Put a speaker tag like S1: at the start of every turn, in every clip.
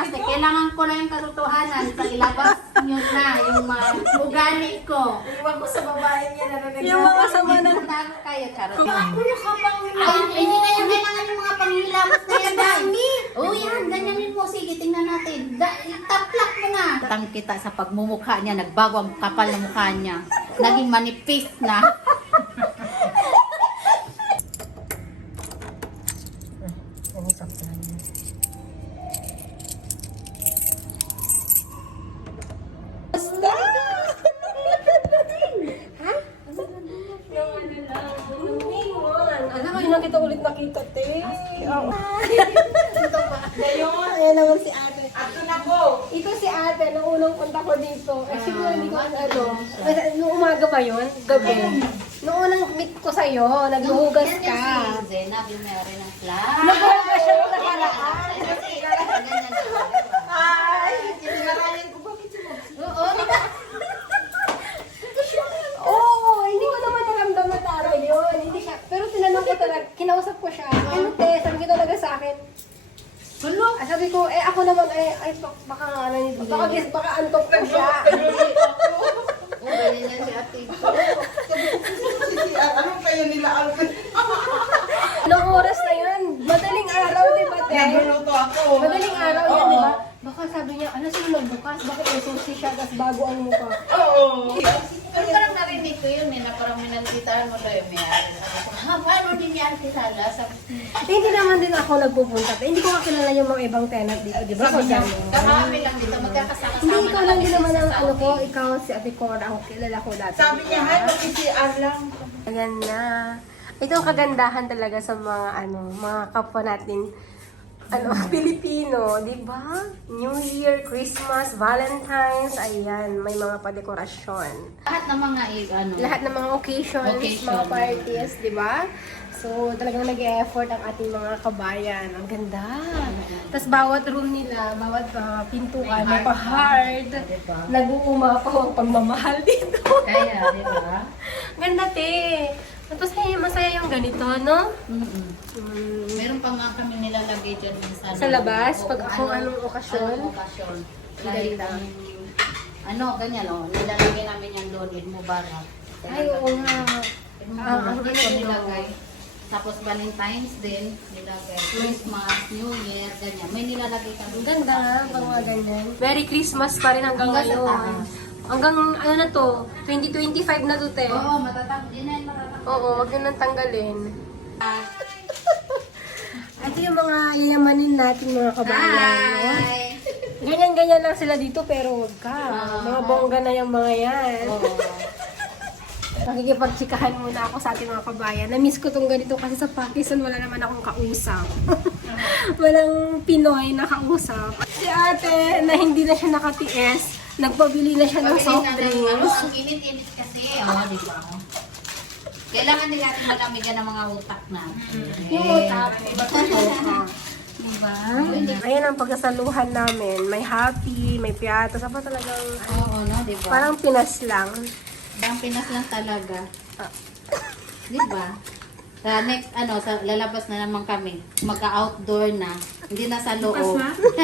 S1: plastic. Kailangan ko lang yung katotohanan sa ilabas nyo na yung mga ugali ko.
S2: Iwan ko sa babae niya na
S3: Yung mga sama ng...
S1: Tago kayo, charot. Ano ka bang ay, hindi na yung kailangan yung mga panghilamos na yan. Dami. Oh, yan. Ganyanin mo. Sige, tingnan natin. Taplak mo na. Tang kita sa pagmumukha niya. Nagbago ang kapal na mukha niya. Naging manipis na.
S3: Alam mo, yun kita ulit nakita, te. Oo.
S2: Ngayon,
S3: Ayan naman si ate.
S2: ato na po.
S3: Ito si ate, nung unang punta ko dito. Actually, hindi ko ano. Nung umaga ba yun? Gabi. Nung unang meet ko sa'yo, naghuhugas
S1: Yan
S3: ka.
S1: si Zainab, yung may-ari ng class.
S3: Naghuhugas siya nung nakaraan.
S2: Ay, sinarayan ko bakit si
S1: Oo, diba?
S3: Oo, hindi ko naman naramdaman na taray yun. Hindi siya. Pero tinanong ko talaga, kinausap ko siya. Ano te, sabi ko talaga sa akin.
S1: Sulo.
S3: Sabi ko, ako naman, baka ano nito. Baka antok ko siya.
S1: Oo, ganyan yan si ate.
S2: Anong kayo nila Alfred?
S3: Anong oras na yun? Madaling araw, di ba te?
S2: Nagluluto ako.
S3: Madaling araw yan, di ba? Baka sabi niya, ano sino nagbukas? Bakit may susi siya, tapos bago ang mukha?
S2: Oo.
S1: Pero parang narinig ko yun, na parang may nagkitahan mo daw yung may-ari. Ha, paano din yan kisala?
S3: Hindi naman din ako nagpupunta. Hindi ko kakilala yung mga ibang tenant dito, di ba?
S2: Sabi niya,
S1: Karami lang dito, magkakasama-sama.
S3: Hindi, ikaw lang din naman ang
S1: sa
S3: ano ko,
S1: office.
S3: ikaw si Ate Cora, ako kilala ko dati.
S2: Sabi niya, ay, mag-CR lang.
S3: Ayan na. Ito ang kagandahan talaga sa mga mga kapwa natin Pilipino, di ba? New Year, Christmas, Valentine's, ayan, may mga padekorasyon.
S1: Lahat ng mga
S3: Lahat ng mga occasions, mga parties, di ba? So, talagang nag-e-effort ang ating mga kabayan. Ang ganda. Tapos bawat room nila, bawat pintuan, may pa-heart. Nag-uumapaw ang pagmamahal dito.
S1: Kaya, di ba?
S3: Ganda, te. Tapos masaya yung ganito, no?
S1: Meron pa nga kami nilalagay dyan minsan.
S3: Sa labas,
S1: Oo,
S3: pag ako anong okasyon?
S1: Anong okasyon. Like, ganyan, nilalagay namin yan doon, Eid Mubarak.
S3: Ay, oo nga.
S1: Eid Mubarak,
S3: ang
S1: dito
S3: ano,
S1: nilagay. Tapos Valentine's din, nilagay. Christmas, New Year, ganyan. May nilalagay kami.
S3: Ang ganda, pag mga ganyan. Merry Christmas pa rin hanggang
S1: Hanggang sa
S3: ngayon.
S1: taas.
S3: Hanggang, ano na to, 2025 na to, te.
S1: Oo, matatapos. Yun na yung matatapos.
S3: Oo, wag yun nang tanggalin. Ito yung mga yayamanin natin, mga kabayan. no?
S1: Hi!
S3: Ganyan-ganyan lang sila dito, pero wag ka. Mga bongga na yung mga yan.
S1: Oo.
S3: Nakikipagtsikahan muna ako sa ating mga kabayan. Na-miss ko tong ganito kasi sa Pakistan wala naman akong kausap. Walang Pinoy na kausap. Si ate, na hindi na siya nakatiis, nagpabili na siya ng soft drinks.
S1: Ang init-init kasi, di ba? Kailangan din natin malamigan ng mga utak natin.
S3: Yung utak, iba't utak. Diba? Ayan ang pagkasaluhan namin. May happy, may piatos. Apa talagang,
S1: Oo, no, di ba?
S3: parang Pinas lang.
S1: Ang Pinas lang talaga. Di ba? Sa next, lalabas na naman kami. Magka-outdoor na. Hindi na sa loob.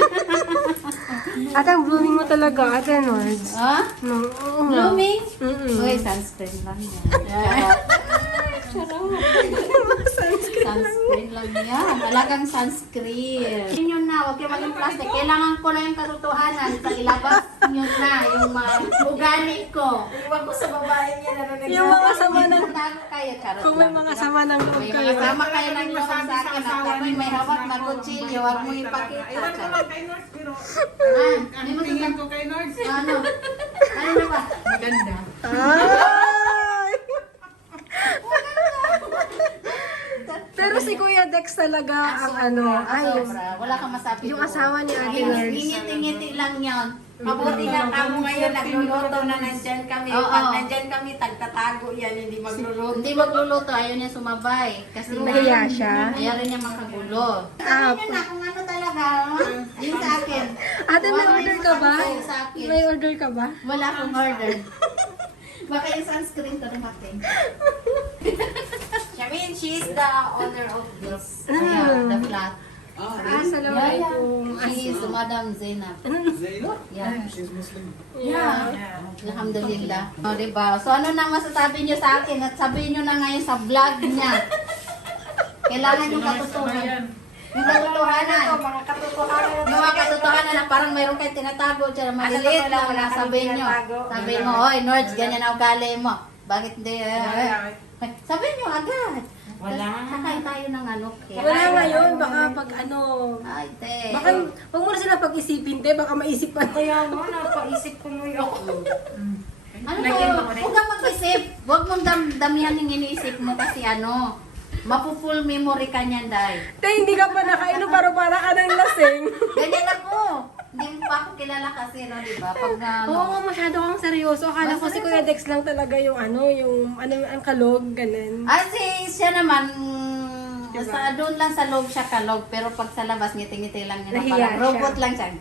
S3: At ang blooming mo talaga, Ate Nords.
S1: Ah?
S3: No, oo nga.
S1: Blooming?
S3: Mm-mm.
S1: Uy, sunscreen lang yan. Charot. Sunscreen lang yan. Talagang sunscreen. Yun yun na, huwag kayo maging plastic. Kailangan ko lang yung katotohanan sa ilabas nyo na yung mga ugali ko.
S2: Iwan ko sa babae niya na
S3: Yung mga sama ng...
S1: Tago kayo, charot
S3: Kung may
S1: lang.
S3: mga sama ng loob
S1: May
S3: kayo.
S1: mga sama kayo ng loob sa akin at ako'y may hawak na kutsilyo. Huwag mo ipakita.
S2: Iwan ko
S1: Charot.
S2: lang kay Nords, pero
S1: Ano mo
S2: tingin ko kay Nords.
S1: Ano? Ano na ba?
S2: Maganda.
S3: Ay! Pero si Kuya Dex talaga ang
S1: Sobra. Wala kang masabi.
S3: yung
S1: doon.
S3: asawa ni Ate Nerds.
S1: Ngiti-ngiti lang yan.
S2: Mabuti nga kamo ngayon, nagluluto na nandyan kami.
S1: Oo.
S2: Pag nandyan kami, tagtatago yan, hindi magluluto.
S1: Hindi magluluto, ayaw niya sumabay. Kasi
S3: Nahiya siya.
S1: ayaw rin niya makagulo.
S3: Ah,
S1: Sabi niyo na kung ano talaga. Yung sa akin.
S3: Ate, may order ka ba?
S1: Yung sa akin.
S3: May order ka ba?
S1: Wala akong order. Baka yung sunscreen ko dumating.
S2: Shamin, she's the owner of this.
S1: Ayan, the flat.
S3: Assalamualaikum.
S1: She is Madam Zainab. Yeah.
S4: She's Muslim.
S1: Yeah. Alhamdulillah. O, diba? So, ano na masasabi niyo sa akin? At sabihin niyo na ngayon sa vlog niya. Kailangan yung katotohanan. Yung katotohanan.
S2: Mga katotohanan.
S1: Yung mga katotohanan na parang mayroon kayong tinatago dyan. Maliliit lang na sabihin nyo. Sabihin mo, oy, Nords, ganyan ang ugali mo. Bakit di? Sabihin nyo agad.
S2: Wala.
S1: Kakain tayo ng ano.
S3: Wala ngayon, baka pag ano...
S1: Ay, te.
S3: Baka, huwag mo na sila pag-isipin, te. Baka maisip pa.
S2: Kaya mo, napaisip ko mo yun.
S1: Ano tayo? Huwag kang mag-isip. Huwag mong damihan yung iniisip mo kasi ano. Mapu-full memory ka niyan, Day.
S3: Te, hindi ka pa nakainom, para ka ng lasing.
S1: Ganyan ako. Hindi mo pa ako kilala kasi, no, di ba? Pag
S3: Oo nga, masyado kang seryoso. Akala ko si Kuya Dex lang talaga yung ang kalog, ganun.
S1: Siya naman, sa doon lang sa loob siya kalog, pero pag sa labas, ngiti-ngiti lang niya na
S3: Nahiya
S1: parang
S3: siya.
S1: robot lang siya.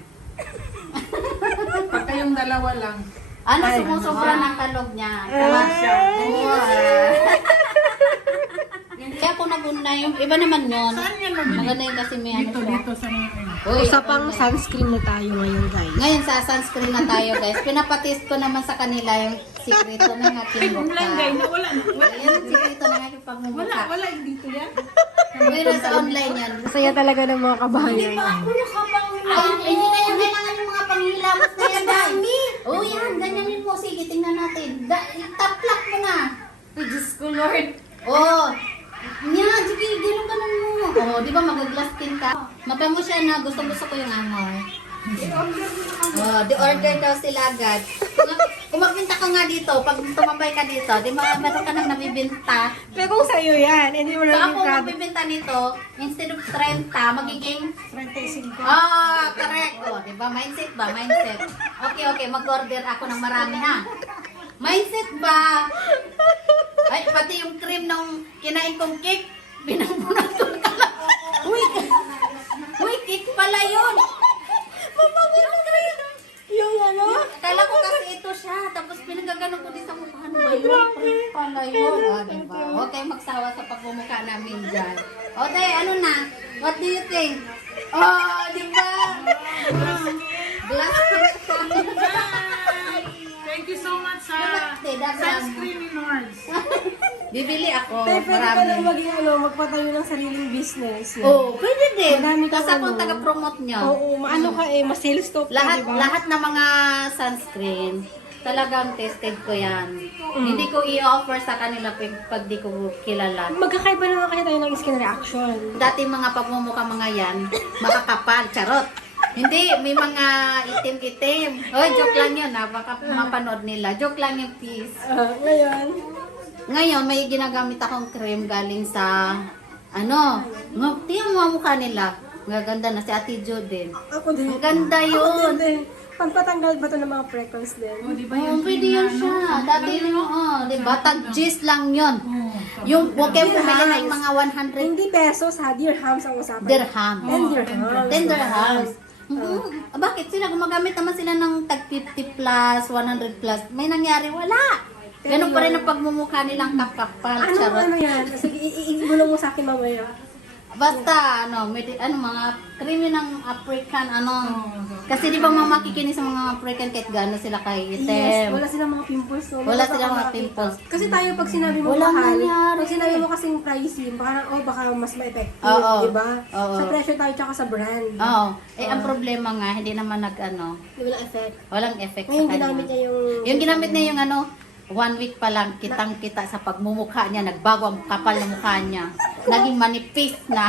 S5: Pag kayong dalawa lang.
S1: Ano, sumusobra ng kalog niya.
S5: Siya.
S1: Kaya ako nag-una yung, iba naman yun.
S5: Saan yan mabili?
S1: Maganda yun kasi may ano
S5: Dito,
S1: siya.
S5: dito sa mga ano.
S1: Uy,
S3: Usapang sunscreen na tayo ngayon, guys.
S1: ngayon sa sunscreen na tayo, guys. Pinapatest ko naman sa kanila yung sikreto ng aking
S5: Kung lang guys,
S1: mukha.
S5: wala na. Wala,
S1: Ayan ang sikreto ng aking pagmumukha.
S5: wala yung dito yan.
S1: Meron sa online yan.
S3: Masaya talaga ng mga kabayan.
S1: Ay, hindi na yan kailangan yung mga panghilamos na yan, Dami. Oh, yan. Ganyanin mo. Sige, tingnan natin. Taplak mo na. Ay, Diyos ko, Lord. Oh. Yan, sige, ganun mo. Oh, di ba mag-glass skin ka? Mapa mo siya na gusto ko yung amoy. Oh, di-order daw sila agad. Kung magbinta ka nga dito, pag tumambay ka dito, di ba meron ka nang nabibinta.
S3: Pero kung sa'yo yan, hindi mo
S1: So
S3: lang
S1: ako
S3: yung
S1: magbibinta nito, instead of 30, magiging
S5: 35.
S1: correct. Oh, di ba? Mindset ba? Mindset. Okay, mag-order ako ng marami ha. Mindset ba? Ay, pati yung cream ng kinain kong cake, binambunan ko na. Uy, cake pala yun. Mabango yung cream.
S3: Yung ano?
S1: Kala ko kasi ito siya, tapos pinagagano ko din sa mukha. Ano ba yun? Cream pala yun. Ah, diba? Huwag kayong magsawa sa pagmumukha namin dyan. O, tay, ano na? What do you think? Oh, diba? Glass
S5: Thank you so much sa
S1: Namaste, dagang.
S5: sunscreen ni Nords.
S1: Bibili ako.
S3: Te, pwede ka lang
S1: Marami.
S3: magpatayo ng sariling business.
S1: Oh, pwede din.
S3: Marami kang
S1: Kasi akong
S3: ano.
S1: taga-promote nyo.
S3: Oo, maano ka mas sales talk ka,
S1: Lahat
S3: diba?
S1: lahat ng mga sunscreen, talagang tested ko yan. Hindi ko i-offer sa kanila pag di ko kilala.
S3: Magkakaiba naman kasi tayo ng skin reaction.
S1: Dati mga pagmumukha mga yan, makakapal, charot. Hindi, may mga itim-itim. Oh, joke lang yun ha, baka mapanood nila. Joke lang yung piece.
S3: Ngayon,
S1: Ngayon, may ginagamit akong cream galing sa, tingnan mo ang mukha nila. Maganda na si Ate Jo din.
S3: ako din.
S1: Ang ganda yun.
S3: Pagpatanggal ba ito ng mga freckles din?
S5: O, di ba
S1: Oh,
S5: yung
S1: pwede yun siya. Dati yun, di ba? Tag-gis lang yun. Yung, huwag kayong pumili ng mga 100
S3: Hindi pesos ha, dirhams ang usapan.
S1: dirham.
S3: 10 dirhams.
S1: 10 dirhams. Bakit sila? Gumagamit naman sila ng tag 50 plus, 100 plus. May nangyari, wala. Ganun pa rin ang pagmumukha nilang kapkapal. Charot.
S3: Ano yan? Sige, ibulong mo sa akin mamaya.
S1: Basta, mga creamy ng African, Kasi di ba mga makikinig sa mga African kahit gano'n sila kay
S3: Yes,
S1: item.
S3: wala silang mga pimples. No?
S1: Wala silang mga pimples.
S3: Kasi tayo pag sinabi mo
S1: Walang
S3: mahal,
S1: nangyari.
S3: pag sinabi mo kasing pricey, baka mas ma-effective,
S1: Oo.
S3: di ba?
S1: Oo.
S3: Sa presyo tayo tsaka sa brand.
S1: Oo. Ang problema nga, hindi naman
S3: Di ba effect?
S1: walang effect
S3: Ngayon
S1: sa
S3: ginamit
S1: kanya.
S3: niya
S1: Yung ginamit niya yung 1 week pa lang, kitang-kita sa pagmumukha niya, nagbago ang kapal ng mukha niya. Naging manipis na.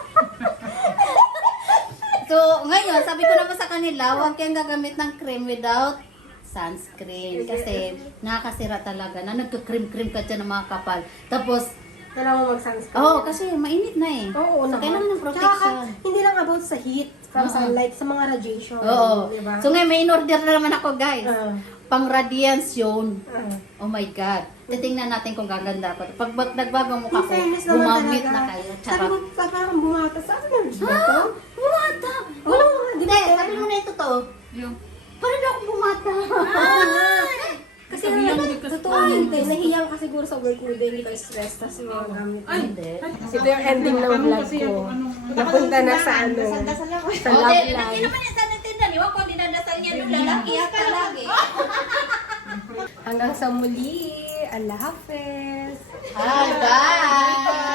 S1: So, ngayon, sabi ko naman sa kanila, huwag kayong gagamit ng cream without sunscreen. Kasi nakakasira talaga na nagka-cream-cream ka dyan ng mga kapal. Tapos,
S3: Kailangan mo mag-sunscreen.
S1: kasi mainit na eh.
S3: Oo,
S1: So,
S3: naman.
S1: kailangan ng
S3: Tsaka,
S1: protection.
S3: hindi lang about sa heat from sunlight, sa mga radiation.
S1: Oo.
S3: Di ba?
S1: So ngayon, may in-order na naman ako, guys.
S3: Ah.
S1: Pang radiance yun.
S3: Ah.
S1: Oh my God. Titingnan natin kung gaganda ako. Pag nagbago ang mukha
S3: In
S1: ko,
S3: fairness naman
S1: gumamit
S3: talaga.
S1: na kayo.
S3: Sabi
S1: Charot.
S3: ko, sabi akong bumata. Saan mo ba ito?
S1: Bumata!
S3: Wala mo, di ba?
S1: Hindi, sabi mo na ito to.
S5: Yung,
S1: Paano daw ako bumata?
S3: Kasi
S5: Sabi
S3: naman,
S5: lang, di ka
S3: totoo hindi. Nahiyang ka siguro sa work mo din, hindi ka stress, tapos yung mga gamit.
S5: ay,
S1: Hindi.
S3: Ito yung ending ng
S5: tanong
S3: vlog
S5: kasi
S3: ko.
S5: ako, anong
S3: napunta na sa ano.
S2: Dasal lang.
S3: Sa
S1: O,
S3: love
S1: di,
S3: life.
S1: hindi naman yan sa natindan. Iwan ko, dinadasal niya nung lalaki yata lagi.
S3: Hanggang sa muli. Allah Hafiz.
S1: Bye!